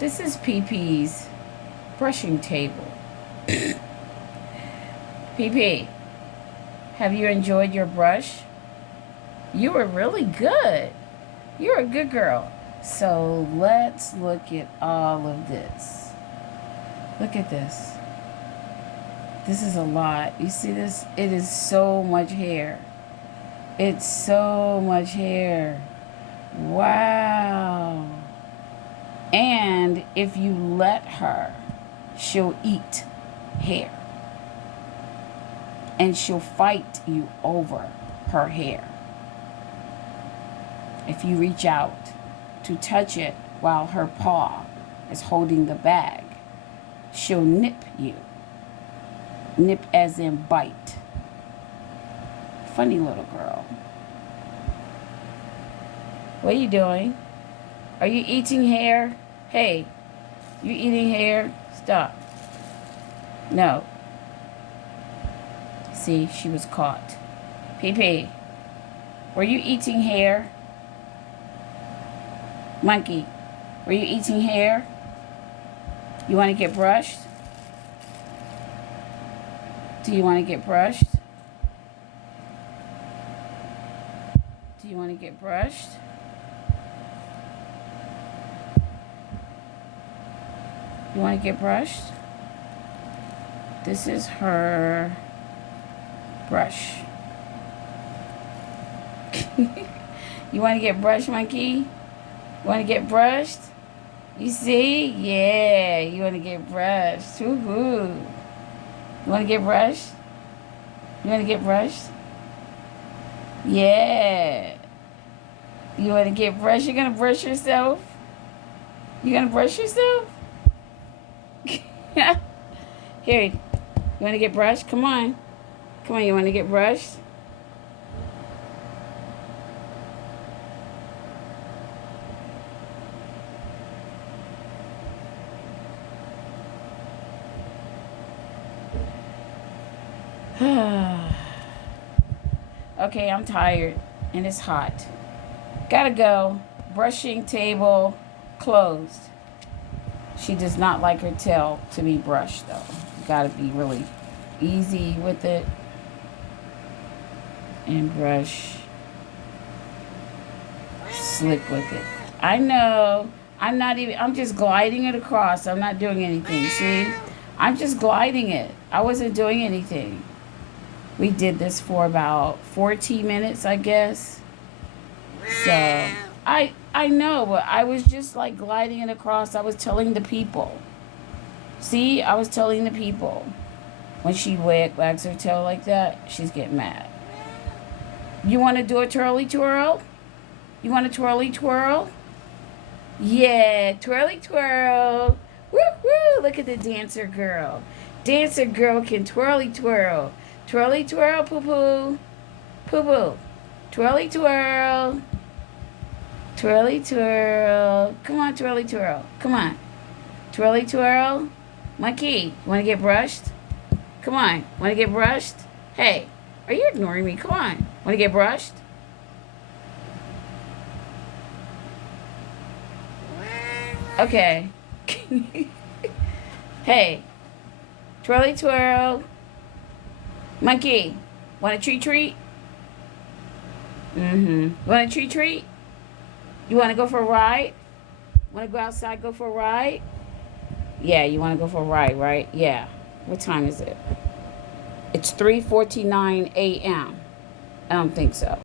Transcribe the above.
This is PP's brushing table. PP, have you enjoyed your brush? You were really good. You're a good girl. So let's look at all of this. Look at this. This is a lot. You see this? It is so much hair. It's so much hair. Wow. And if you let her, she'll eat hair. And she'll fight you over her hair. If you reach out to touch it while her paw is holding the bag, she'll nip you. Nip as in bite. Funny little girl. What are you doing? Are you eating hair? Hey, you eating hair? Stop. No. See, she was caught. PP, were you eating hair? Monkey, were you eating hair? You want to get brushed? Do you want to get brushed? Do you want to get brushed? You want to get brushed? This is her brush. You want to get brushed, monkey? You want to get brushed? You see? Yeah, you want to get brushed. Woo-hoo. You want to get brushed? You want to get brushed? Yeah. You want to get brushed? You're going to brush yourself? You going to brush yourself? Here, you want to get brushed? Come on. Come on, you want to get brushed? Okay, I'm tired and it's hot. Gotta go. Brushing table closed. She does not like her tail to be brushed though. Gotta be really easy with it. And brush. Slick with it. I know. I'm just gliding it across. I'm not doing anything. See? I'm just gliding it. I wasn't doing anything. We did this for about 14 minutes, I guess. So, I know, but I was just like gliding it across. I was telling the people. See, I was telling the people. When she wags her tail like that, she's getting mad. You want to do a twirly twirl? You want a twirly twirl? Yeah, twirly twirl. Woo woo! Look at the dancer girl. Dancer girl can twirly twirl. Twirly twirl, poo poo. Poo poo. Twirly twirl. Twirly twirl. Come on, twirly twirl. Come on. Twirly twirl. Monkey, you want to get brushed? Come on. Want to get brushed? Hey, are you ignoring me? Come on. Want to get brushed? Okay. Hey, twirly twirl. Monkey, want a treat? Want a treat? You want to go for a ride? Want to go outside, go for a ride? Yeah, you want to go for a ride, right? Yeah. What time is it? It's 3:49 a.m. I don't think so.